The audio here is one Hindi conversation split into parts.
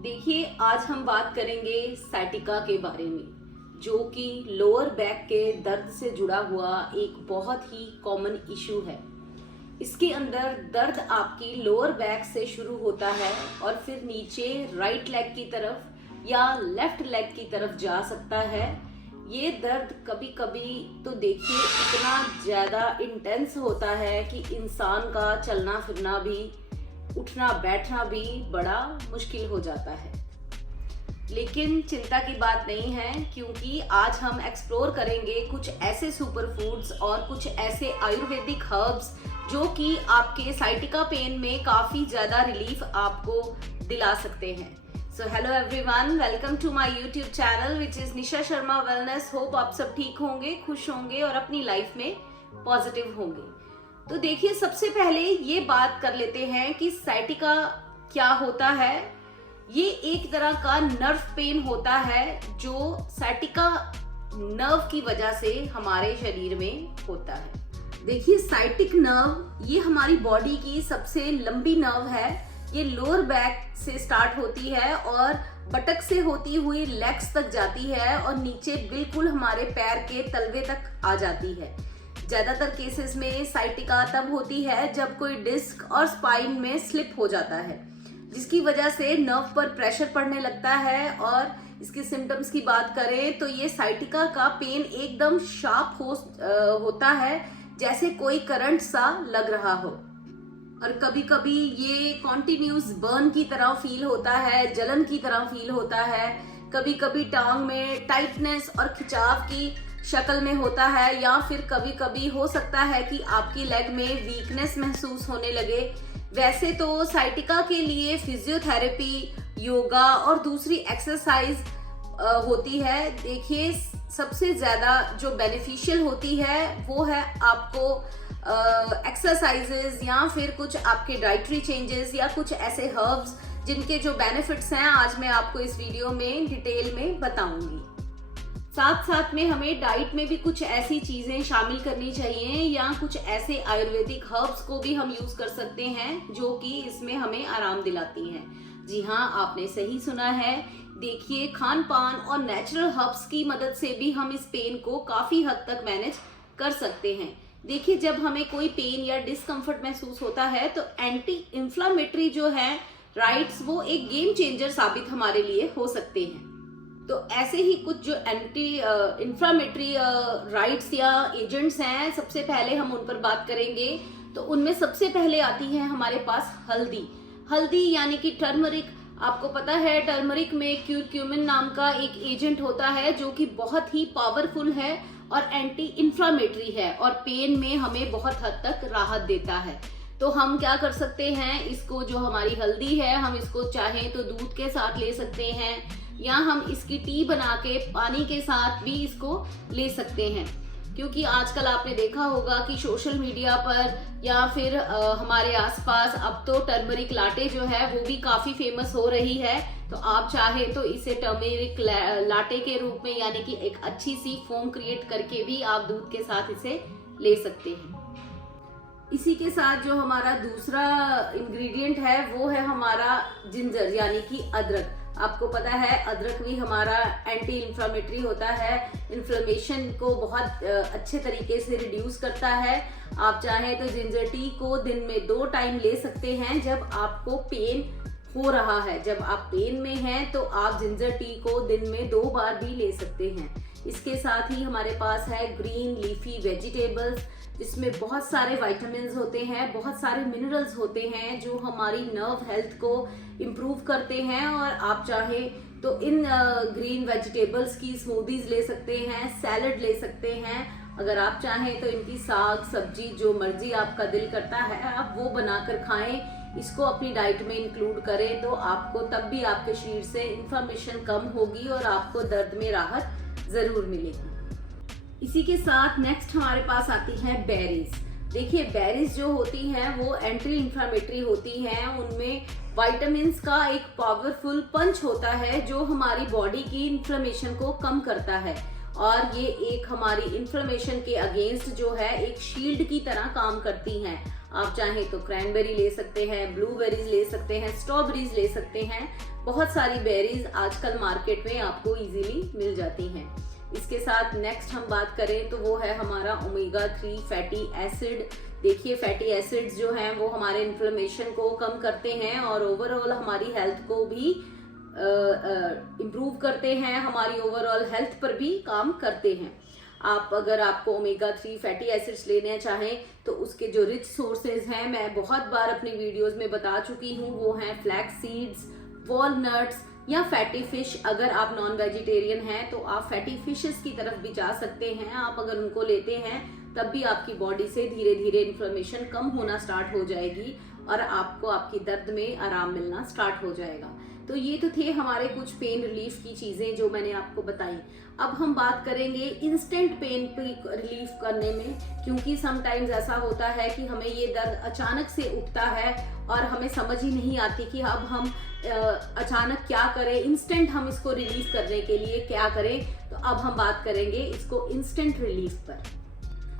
देखिए, आज हम बात करेंगे साइटिका के बारे में, जो कि लोअर बैक के दर्द से जुड़ा हुआ एक बहुत ही कॉमन इशू है। इसके अंदर दर्द आपकी लोअर बैक से शुरू होता है और फिर नीचे राइट लेग की तरफ या लेफ्ट लेग की तरफ जा सकता है। ये दर्द कभी कभी तो देखिए इतना ज़्यादा इंटेंस होता है कि इंसान का चलना फिरना भी, उठना बैठना भी बड़ा मुश्किल हो जाता है। लेकिन चिंता की बात नहीं है, क्योंकि आज हम एक्सप्लोर करेंगे कुछ ऐसे सुपर फूड्स और कुछ ऐसे आयुर्वेदिक हर्ब्स जो कि आपके साइटिका पेन में काफ़ी ज़्यादा रिलीफ आपको दिला सकते हैं। So hello everyone, welcome to my YouTube channel which is Nisha Sharma wellness. Hope आप सब ठीक होंगे, खुश होंगे और अपनी लाइफ में पॉजिटिव होंगे। तो देखिए, सबसे पहले ये बात कर लेते हैं कि साइटिका क्या होता है। ये एक तरह का नर्व पेन होता है जो साइटिका नर्व की वजह से हमारे शरीर में होता है। देखिए, साइटिक नर्व ये हमारी बॉडी की सबसे लंबी नर्व है। ये लोअर बैक से स्टार्ट होती है और बटक से होती हुई लेग्स तक जाती है और नीचे बिल्कुल हमारे पैर के तलवे तक आ जाती है। ज्यादातर केसेस में साइटिका तब होती है जब कोई डिस्क और स्पाइन में स्लिप हो जाता है, जिसकी वजह से नर्व पर प्रेशर पड़ने लगता है। और इसके सिम्टम्स की बात करें तो ये साइटिका का पेन एकदम शार्प होता है, जैसे कोई करंट सा लग रहा हो। और कभी कभी ये कॉन्टिन्यूस बर्न की तरह फील होता है, जलन की तरह फील होता है। कभी कभी टांग में टाइटनेस और खिंचाव की शक्ल में होता है, या फिर कभी कभी हो सकता है कि आपकी लेग में वीकनेस महसूस होने लगे। वैसे तो साइटिका के लिए फिजियोथेरेपी, योगा और दूसरी एक्सरसाइज होती है। देखिए, सबसे ज़्यादा जो बेनिफिशियल होती है वो है आपको एक्सरसाइजेज या फिर कुछ आपके डाइटरी चेंजेस या कुछ ऐसे हर्ब्स जिनके जो बेनिफिट्स हैं आज मैं आपको इस वीडियो में डिटेल में बताऊंगी। साथ साथ में हमें डाइट में भी कुछ ऐसी चीजें शामिल करनी चाहिए या कुछ ऐसे आयुर्वेदिक हर्ब्स को भी हम यूज कर सकते हैं जो कि इसमें हमें आराम दिलाती हैं। जी हाँ, आपने सही सुना है। देखिए, खान पान और नेचुरल हर्ब्स की मदद से भी हम इस पेन को काफी हद तक मैनेज कर सकते हैं। देखिए, जब हमें कोई पेन या डिस्कम्फर्ट महसूस होता है तो एंटी इंफ्लामेटरी जो है राइट्स, वो एक गेम चेंजर साबित हमारे लिए हो सकते हैं। तो ऐसे ही कुछ जो एंटी इंफ्लामेटरी राइट्स या एजेंट्स हैं, सबसे पहले हम उन पर बात करेंगे। तो उनमें सबसे पहले आती है हमारे पास हल्दी। हल्दी यानी कि टर्मरिक। आपको पता है टर्मरिक में क्यूरक्यूमिन नाम का एक एजेंट होता है जो कि बहुत ही पावरफुल है और एंटी इंफ्लामेटरी है और पेन में हमें बहुत हद तक राहत देता है। तो हम क्या कर सकते हैं, इसको जो हमारी हल्दी है हम इसको चाहें तो दूध के साथ ले सकते हैं, या हम इसकी टी बना के पानी के साथ भी इसको ले सकते हैं। क्योंकि आजकल आपने देखा होगा कि सोशल मीडिया पर या फिर हमारे आसपास अब तो टर्मरिक लाटे जो है वो भी काफ़ी फेमस हो रही है। तो आप चाहे तो इसे टर्मरिक लाटे के रूप में, यानी कि एक अच्छी सी फोम क्रिएट करके भी आप दूध के साथ इसे ले सकते हैं। इसी के साथ जो हमारा दूसरा इंग्रेडिएंट है वो है हमारा जिंजर यानी कि अदरक। आपको पता है अदरक भी हमारा एंटी इन्फ्लामेटरी होता है, इन्फ्लेमेशन को बहुत अच्छे तरीके से रिड्यूस करता है। आप चाहें तो जिंजर टी को दिन में 2 टाइम ले सकते हैं जब आपको पेन हो रहा है। जब आप पेन में हैं तो आप जिंजर टी को दिन में 2 बार भी ले सकते हैं। इसके साथ ही हमारे पास है ग्रीन लीफी वेजिटेबल्स, जिसमें बहुत सारे विटामिन्स होते हैं, बहुत सारे मिनरल्स होते हैं जो हमारी नर्व हेल्थ को इम्प्रूव करते हैं। और आप चाहें तो इन ग्रीन वेजिटेबल्स की स्मूदीज ले सकते हैं, सैलड ले सकते हैं। अगर आप चाहें तो इनकी साग सब्जी जो मर्जी आपका दिल करता है आप वो बनाकर खाएं, इसको अपनी डाइट में इंक्लूड करें, तो आपको तब भी आपके शरीर से इन्फ्लेमेशन कम होगी और आपको दर्द में राहत जरूर मिलेगी। इसी के साथ नेक्स्ट हमारे पास आती हैं बेरीज। देखिए, बेरीज जो होती हैं वो एंटी इंफ्लेमेटरी होती हैं। उनमें विटामिन्स का एक पावरफुल पंच होता है जो हमारी बॉडी की इन्फ्लेमेशन को कम करता है और ये एक हमारी इन्फ्लेमेशन के अगेंस्ट जो है एक शील्ड की तरह काम करती हैं। आप चाहें तो क्रैनबेरी ले सकते हैं, ब्लूबेरीज ले सकते हैं, स्ट्रॉबेरीज ले सकते हैं। बहुत सारी बेरीज आजकल मार्केट में आपको इजीली मिल जाती हैं। इसके साथ नेक्स्ट हम बात करें तो वो है हमारा ओमेगा 3 फैटी एसिड। देखिए फैटी एसिड्स जो हैं वो हमारे इन्फ्लेमेशन को कम करते हैं और ओवरऑल हमारी हेल्थ को भी इम्प्रूव करते हैं, हमारी ओवरऑल हेल्थ पर भी काम करते हैं। अगर आपको ओमेगा 3 फैटी एसिड्स लेने चाहें तो उसके जो रिच सोर्सेज हैं मैं बहुत बार अपनी वीडियोस में बता चुकी हूँ, वो हैं फ्लैक्स सीड्स, वॉलनट्स या फैटी फिश। अगर आप नॉन वेजिटेरियन हैं तो आप फैटी फिशेस की तरफ भी जा सकते हैं। आप अगर उनको लेते हैं तब भी आपकी बॉडी से धीरे धीरे इन्फ्लेमेशन कम होना स्टार्ट हो जाएगी और आपको आपकी दर्द में आराम मिलना स्टार्ट हो जाएगा। तो ये तो थे हमारे कुछ पेन रिलीफ की चीज़ें जो मैंने आपको बताई। अब हम बात करेंगे इंस्टेंट पेन रिलीफ करने में, क्योंकि समटाइम्स ऐसा होता है कि हमें ये दर्द अचानक से उठता है और हमें समझ ही नहीं आती कि अब हम अचानक क्या करें, इंस्टेंट हम इसको रिलीफ करने के लिए क्या करें। तो अब हम बात करेंगे इसको इंस्टेंट रिलीफ पर।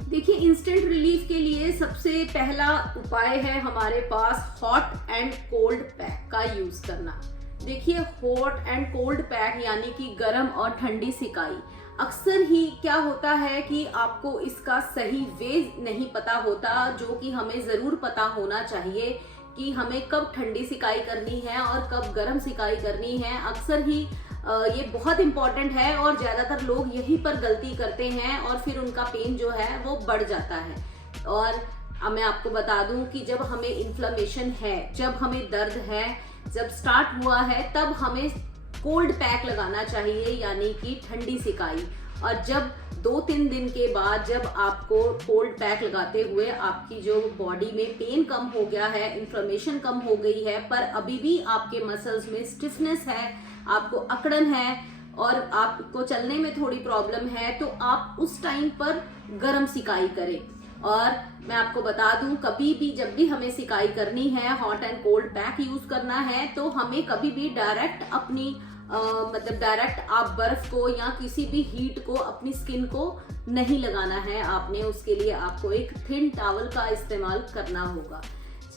देखिए इंस्टेंट रिलीफ के लिए सबसे पहला उपाय है हमारे पास हॉट एंड कोल्ड पैक का यूज करना। देखिए हॉट एंड कोल्ड पैक यानी कि गर्म और ठंडी सिकाई। अक्सर ही क्या होता है कि आपको इसका सही वे नहीं पता होता, जो कि हमें जरूर पता होना चाहिए कि हमें कब ठंडी सिकाई करनी है और कब गर्म सिकाई करनी है। अक्सर ही ये बहुत इंपॉर्टेंट है और ज्यादातर लोग यहीं पर गलती करते हैं और फिर उनका पेन जो है वो बढ़ जाता है। और मैं आपको बता दूं कि जब हमें इन्फ्लेमेशन है, जब हमें दर्द है, जब स्टार्ट हुआ है, तब हमें कोल्ड पैक लगाना चाहिए यानी कि ठंडी सिकाई। और जब 2-3 दिन के बाद जब आपको कोल्ड पैक लगाते हुए आपकी जो बॉडी में पेन कम हो गया है, इन्फ्लेमेशन कम हो गई है, पर अभी भी आपके मसल्स में स्टिफनेस है, आपको अकड़न है और आपको चलने में थोड़ी प्रॉब्लम है, तो आप उस टाइम पर गर्म सिकाई करें। और मैं आपको बता दूं कभी भी जब भी हमें सिकाई करनी है, hot and cold pack use करना है, तो हमें कभी भी डायरेक्ट अपनी डायरेक्ट आप बर्फ को या किसी भी हीट को अपनी स्किन को नहीं लगाना है। आपने उसके लिए आपको एक थिन टॉवल का इस्तेमाल करना होगा।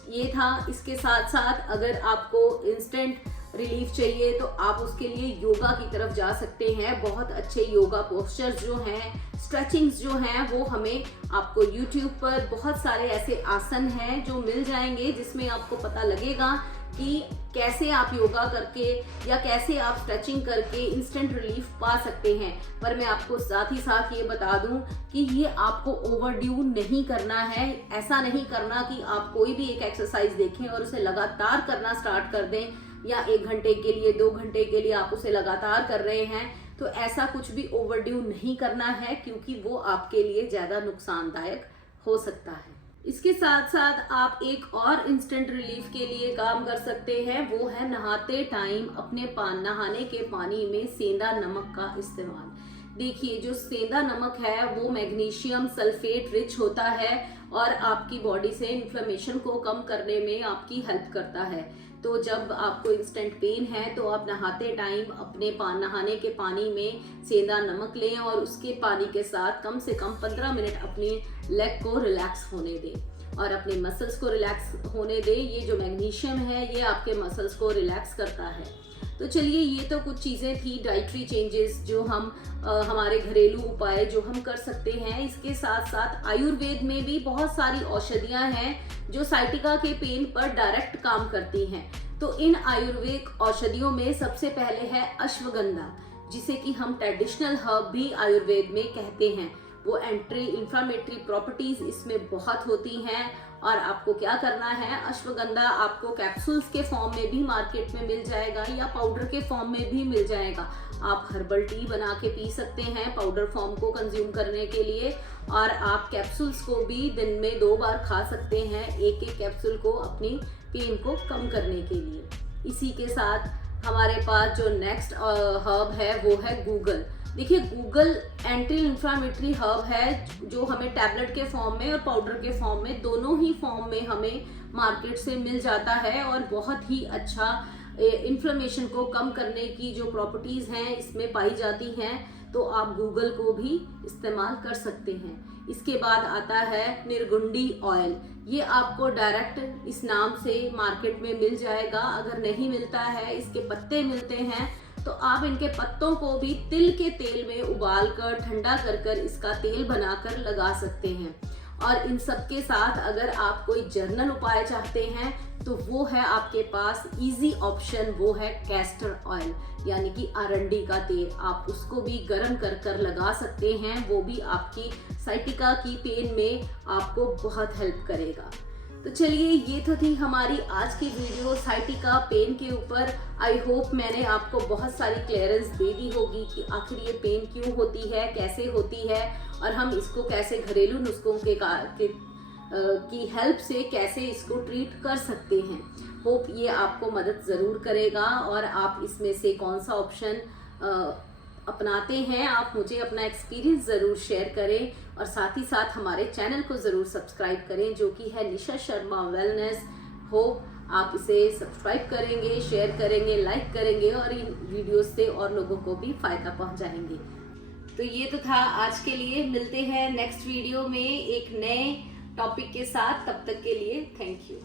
ये था। इसके साथ साथ अगर आपको इंस्टेंट रिलीफ चाहिए तो आप उसके लिए योगा की तरफ जा सकते हैं। बहुत अच्छे योगा पोस्चर्स जो हैं, स्ट्रेचिंग्स जो हैं, वो हमें आपको YouTube पर बहुत सारे ऐसे आसन हैं जो मिल जाएंगे, जिसमें आपको पता लगेगा कि कैसे आप योगा करके या कैसे आप स्ट्रेचिंग करके इंस्टेंट रिलीफ पा सकते हैं। पर मैं आपको साथ ही साथ ये बता दूं कि ये आपको ओवरड्यू नहीं करना है। ऐसा नहीं करना कि आप कोई भी एक एक्सरसाइज देखें और उसे लगातार करना स्टार्ट कर दें, या 1 घंटे के लिए 2 घंटे के लिए आप उसे लगातार कर रहे हैं, तो ऐसा कुछ भी ओवरड्यू नहीं करना है, क्योंकि वो आपके लिए ज्यादा नुकसानदायक हो सकता है। इसके साथ साथ आप एक और इंस्टेंट रिलीफ के लिए काम कर सकते हैं, वो है नहाते टाइम अपने नहाने के पानी में सेंधा नमक का इस्तेमाल। देखिए जो सेंधा नमक है वो मैग्नीशियम सल्फेट रिच होता है और आपकी बॉडी से इन्फ्लेमेशन को कम करने में आपकी हेल्प करता है। तो जब आपको इंस्टेंट पेन है तो आप नहाते टाइम अपने नहाने के पानी में सेंधा नमक लें और उसके पानी के साथ कम से कम 15 मिनट अपनी लेग को रिलैक्स होने दें और अपने मसल्स को रिलैक्स होने दें। ये जो मैग्नीशियम है ये आपके मसल्स को रिलैक्स करता है। तो चलिए ये तो कुछ चीज़ें थी डाइटरी चेंजेस जो हम हमारे घरेलू उपाय जो हम कर सकते हैं। इसके साथ साथ आयुर्वेद में भी बहुत सारी औषधियां हैं जो साइटिका के पेन पर डायरेक्ट काम करती हैं। तो इन आयुर्वेदिक औषधियों में सबसे पहले है अश्वगंधा, जिसे कि हम ट्रेडिशनल हर्ब भी आयुर्वेद में कहते हैं। वो एंटी इंफ्लेमेटरी प्रॉपर्टीज इसमें बहुत होती हैं और आपको क्या करना है, अश्वगंधा आपको कैप्सूल्स के फॉर्म में भी मार्केट में मिल जाएगा या पाउडर के फॉर्म में भी मिल जाएगा। आप हर्बल टी बना के पी सकते हैं पाउडर फॉर्म को कंज्यूम करने के लिए, और आप कैप्सूल्स को भी दिन में 2 बार खा सकते हैं, एक कैप्सूल को अपनी पेन को कम करने के लिए। इसी के साथ हमारे पास जो नेक्स्ट हर्ब है वो है गूगल। देखिए गूगल एंटी इंफ्लेमेटरी हर्ब है जो हमें टैबलेट के फॉर्म में और पाउडर के फॉर्म में, दोनों ही फॉर्म में हमें मार्केट से मिल जाता है और बहुत ही अच्छा इन्फ्लेमेशन को कम करने की जो प्रॉपर्टीज हैं इसमें पाई जाती हैं। तो आप गूगल को भी इस्तेमाल कर सकते हैं। इसके बाद आता है निर्गुंडी ऑयल। ये आपको डायरेक्ट इस नाम से मार्केट में मिल जाएगा। अगर नहीं मिलता है, इसके पत्ते मिलते हैं, तो आप इनके पत्तों को भी तिल के तेल में उबाल कर ठंडा कर इसका तेल बनाकर लगा सकते हैं। और इन सब के साथ अगर आप कोई जर्नल उपाय चाहते हैं तो वो है आपके पास इजी ऑप्शन, वो है कैस्टर ऑयल यानी कि अरंडी का तेल। आप उसको भी गर्म कर लगा सकते हैं, वो भी आपकी साइटिका की पेन में आपको बहुत हेल्प करेगा। तो चलिए, ये तो थी हमारी आज की वीडियो साइटिका पेन के ऊपर। आई होप मैंने आपको बहुत सारी क्लियरेंस दे दी होगी कि आखिर ये पेन क्यों होती है, कैसे होती है और हम इसको कैसे घरेलू नुस्खों की हेल्प से कैसे इसको ट्रीट कर सकते हैं। होप ये आपको मदद ज़रूर करेगा और आप इसमें से कौन सा ऑप्शन अपनाते हैं, आप मुझे अपना एक्सपीरियंस ज़रूर शेयर करें और साथ ही साथ हमारे चैनल को ज़रूर सब्सक्राइब करें जो कि है निशा शर्मा वेलनेस। होप आप इसे सब्सक्राइब करेंगे, शेयर करेंगे, लाइक करेंगे और इन वीडियोस से और लोगों को भी फ़ायदा पहुंचाएंगे। तो ये तो था आज के लिए। मिलते हैं नेक्स्ट वीडियो में एक नए टॉपिक के साथ। तब तक के लिए थैंक यू।